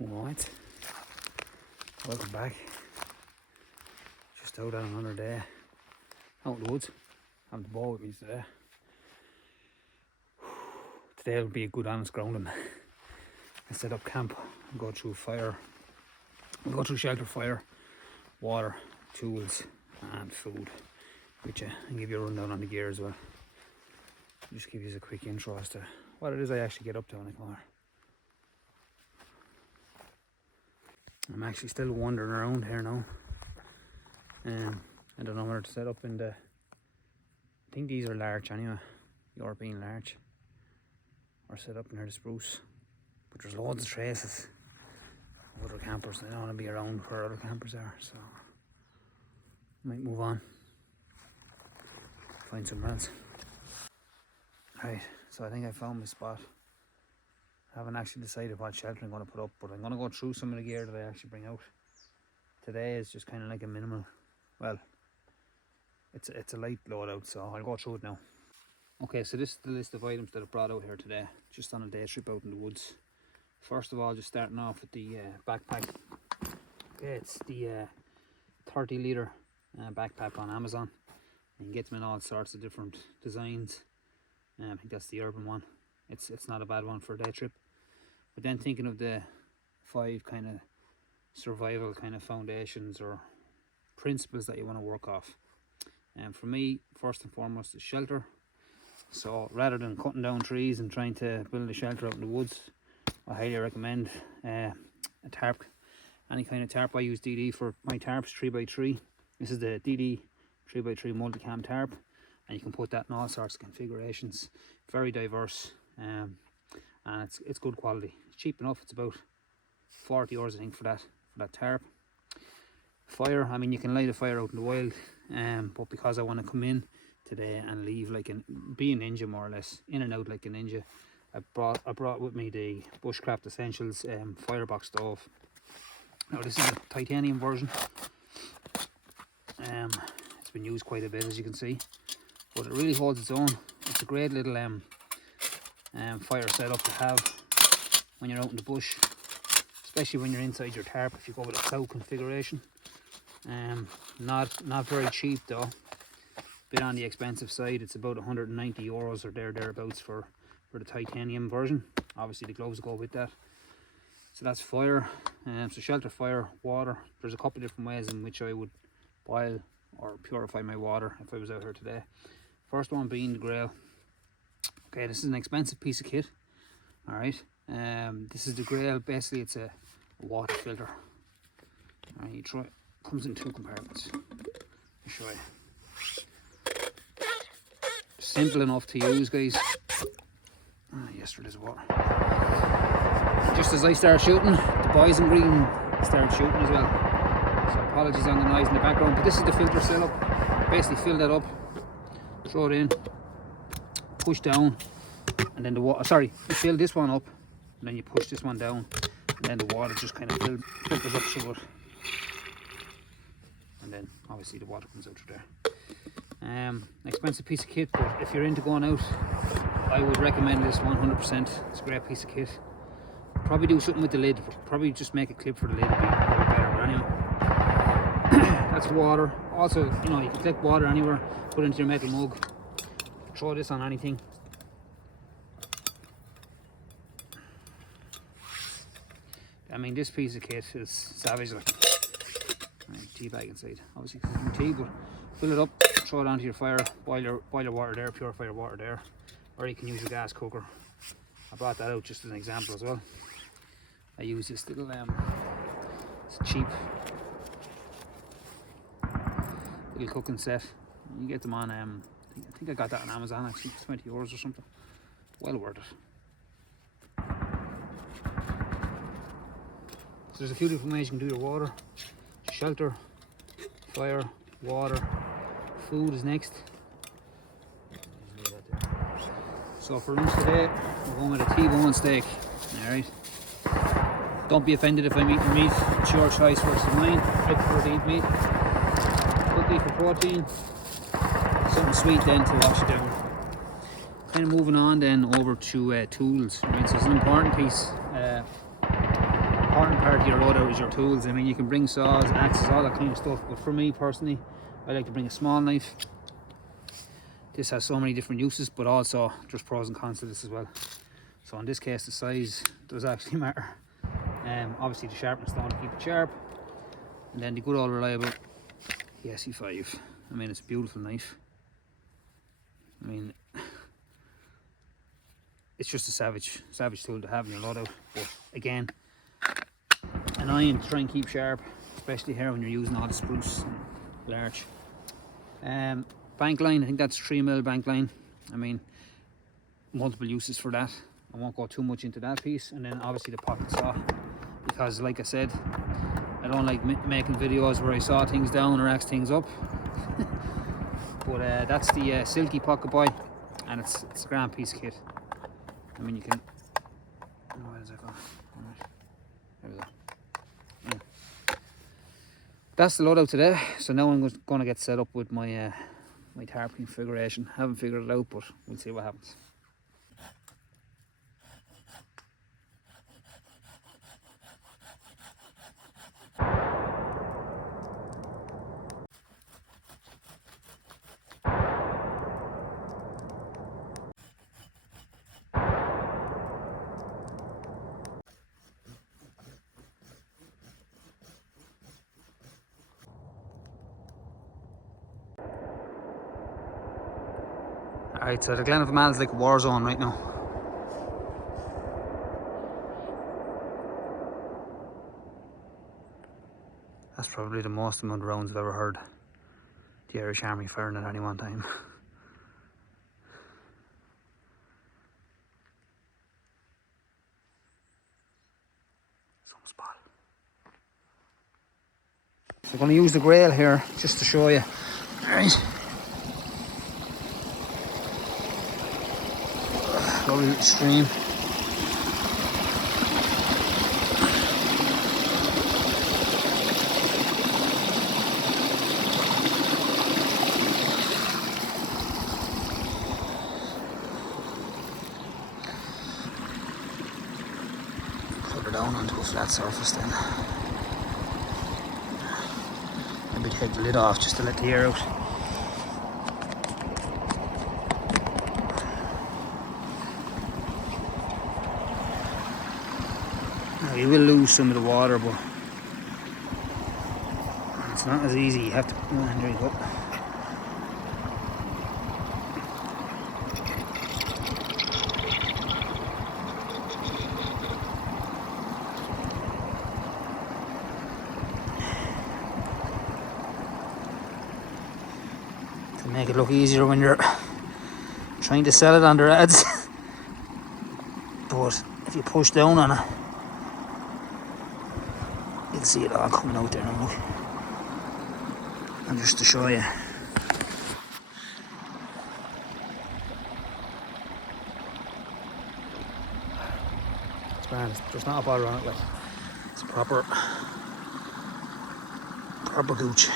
Alright, welcome back. Just out on another day out in the woods. I have the ball with me today. Today will be a good honest grounding. I set up camp and go through fire. We'll go through shelter, fire, water, tools and food, which and give you a rundown on the gear as well. Just give you a quick intro as to what it is I actually get up to on the corner. I'm actually still wandering around here now. I don't know where to set up in the... I think these are larch anyway, European larch. Or set up near the spruce. But there's loads of traces of other campers. I don't want to be around where other campers are, so I might move on. Find somewhere else. Right, so I think I found my spot. I haven't actually decided what shelter I'm going to put up, but I'm going to go through some of the gear that I actually bring out. Today is just kind of like a minimal, well, it's a light loadout, so I'll go through it now. Okay, so this is the list of items that I brought out here today, just on a day trip out in the woods. First of all, just starting off with the backpack. Okay, it's the 30 litre backpack on Amazon. You can get them in all sorts of different designs. I think that's the urban one. It's not a bad one for a day trip. But then thinking of the 5 kind of survival kind of foundations or principles that you want to work off. And for me, first and foremost, is shelter. So rather than cutting down trees and trying to build a shelter out in the woods, I highly recommend a tarp. Any kind of tarp. I use DD for my tarps, 3x3. This is the DD 3x3 Multicam tarp, and you can put that in all sorts of configurations. Very diverse, and it's good quality. It's cheap enough. It's about 40 euros I think for that tarp. Fire, I mean you can light a fire out in the wild, but because I want to come in today and leave like be a ninja more or less, in and out like a ninja, I brought with me the Bushcraft Essentials firebox stove. Now this is a titanium version. It's been used quite a bit, as you can see, but it really holds its own. It's a great little fire setup to have when you're out in the bush, especially when you're inside your tarp if you go with a plough configuration. Not very cheap though, bit on the expensive side. It's about 190 euros or thereabouts for the titanium version. Obviously the gloves go with that. So that's fire. So shelter, fire, water. There's a couple of different ways in which I would boil or purify my water if I was out here today. First one being the Grail. Okay, this is an expensive piece of kit. Alright, this is the Grail. Basically it's a water filter. Alright, you try it. Comes in 2 compartments. Let me show you. Simple enough to use, guys. Yes, there is water. Just as I start shooting, the boys in green start shooting as well. So apologies on the noise in the background, but this is the filter setup. Basically fill that up, throw it in, push down, and then the water, you fill this one up, and then you push this one down, and then the water just kind of filters up through it. And then obviously the water comes out through there. An expensive piece of kit, but if you're into going out, I would recommend this 100%. It's a great piece of kit. Probably do something with the lid, probably just make a clip for the lid, it'd be a little better, but anyway. That's water. Also, you know, you can collect water anywhere, put it into your metal mug, throw this on anything. I mean, this piece of kit is savage. Like, tea bag inside, obviously because it's tea, but fill it up, throw it onto your fire, boil your water there, purify your water there, or you can use your gas cooker. I brought that out just as an example as well. I use this little it's cheap little cooking set. You get them on I think I got that on Amazon actually, 20 euros or something. Well worth it. So there's a few different ways you can do your water. Shelter, fire, water, food is next. So for lunch today, we're going with a T-bone steak. Alright. Don't be offended if I'm eating meat. It's your choice versus mine. I prefer to eat meat. Cookie for protein. Something sweet then to wash it down. Kind of moving on then over to tools. Right, so it's an important important part of your loadout is your tools. I mean, you can bring saws, axes, all that kind of stuff, but for me personally, I like to bring a small knife. This has so many different uses, but also there's pros and cons to this as well. So in this case, the size does actually matter. Obviously the sharpness down to keep it sharp, and then the good old reliable ESSE 5. I mean, it's a beautiful knife. I mean, it's just a savage tool to have in your loadout. But again, an iron to try and keep sharp, especially here when you're using all the spruce and larch. Bank line, I think that's 3mm bank line. I mean, multiple uses for that. I won't go too much into that piece. And then obviously the pocket saw, because like I said, I don't like making videos where I saw things down or axe things up. But that's the Silky pocket boy, and it's a grand piece of kit. I mean, you can, where does that go? There we go. Yeah. That's the loadout today. So now I'm going to get set up with my my tarp configuration. Haven't figured it out, but we'll see what happens. Alright, so the Glen of Man's like a war zone right now. That's probably the most amount of rounds I've ever heard the Irish Army firing at any one time. Some spot. So I'm going to use the grail here just to show you. Alright. Lovely little stream. Put her down onto a flat surface then. Maybe take the lid off just to let the air out. Now you will lose some of the water, but it's not as easy. You have to, there you go. To make it look easier when you're trying to sell it on their ads. But if you push down on it, you'll see it all coming out there now, look. And just to show you. It's grand, there's not a bother on it, like. It's proper gooch.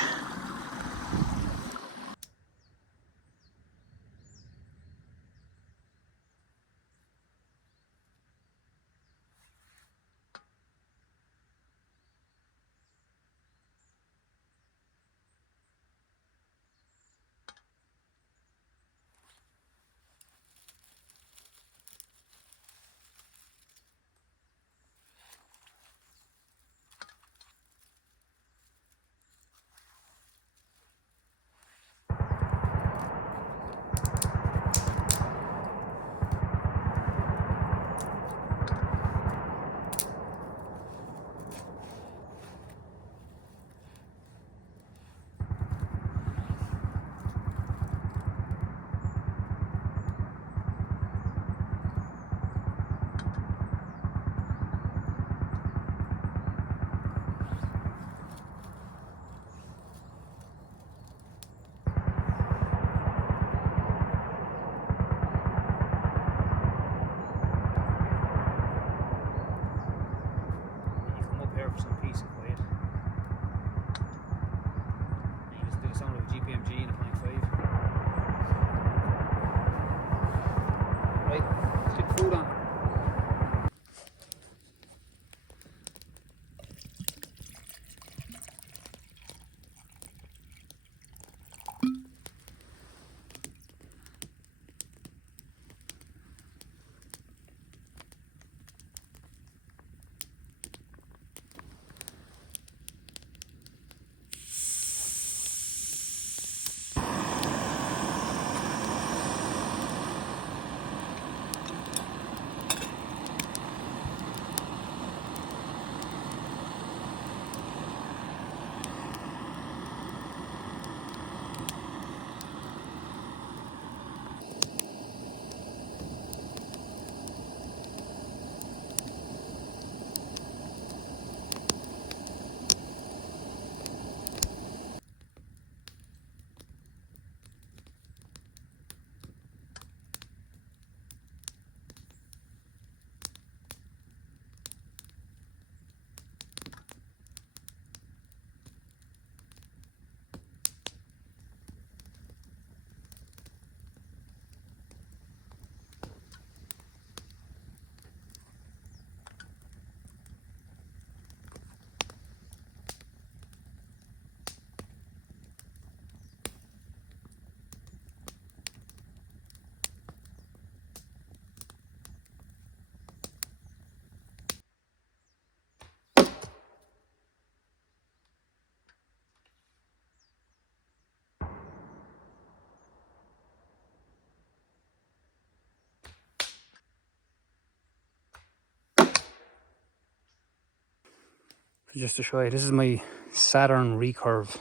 Just to show you, this is my Saturn recurve.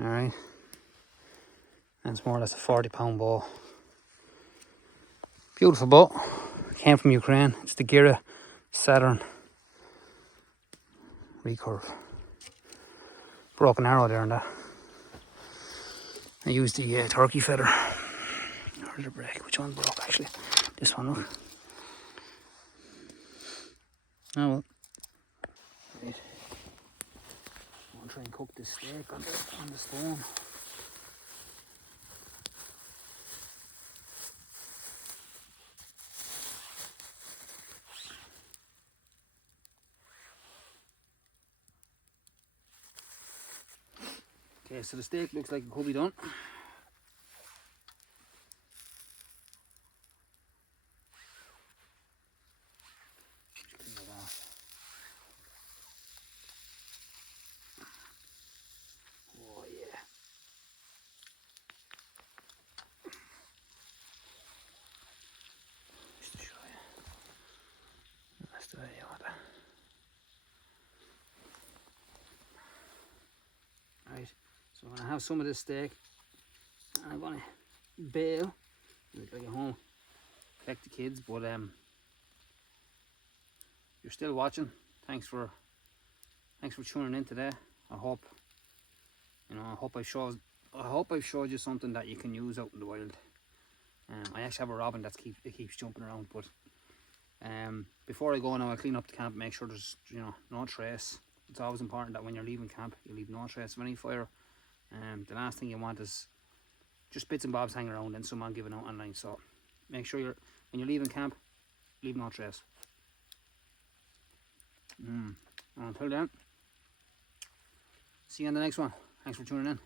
Alright. And it's more or less a 40-pound bow. Beautiful bow. Came from Ukraine. It's the Gira Saturn recurve. Broken arrow there and that. I used the turkey feather. Or the break. Which one's broke actually? This one, look. Oh well. Right. I'm gonna try and cook this steak on the stone. Okay, so the steak looks like it could be done. Oh yeah. Just to show you. That's the way you want that. Right, so I'm gonna have some of this steak and I'm gonna bail. I'm gonna get home, collect the kids, but you're still watching. Thanks for tuning in today. I hope I've showed you something that you can use out in the wild. I actually have a robin that keeps jumping around, but before I go now, I'll clean up the camp, make sure there's no trace. It's always important that when you're leaving camp, you leave no trace of any fire. The last thing you want is just bits and bobs hanging around and someone giving out online. So make sure when you're leaving camp, leave no trace. Until then, see you on the next one. Thanks for tuning in.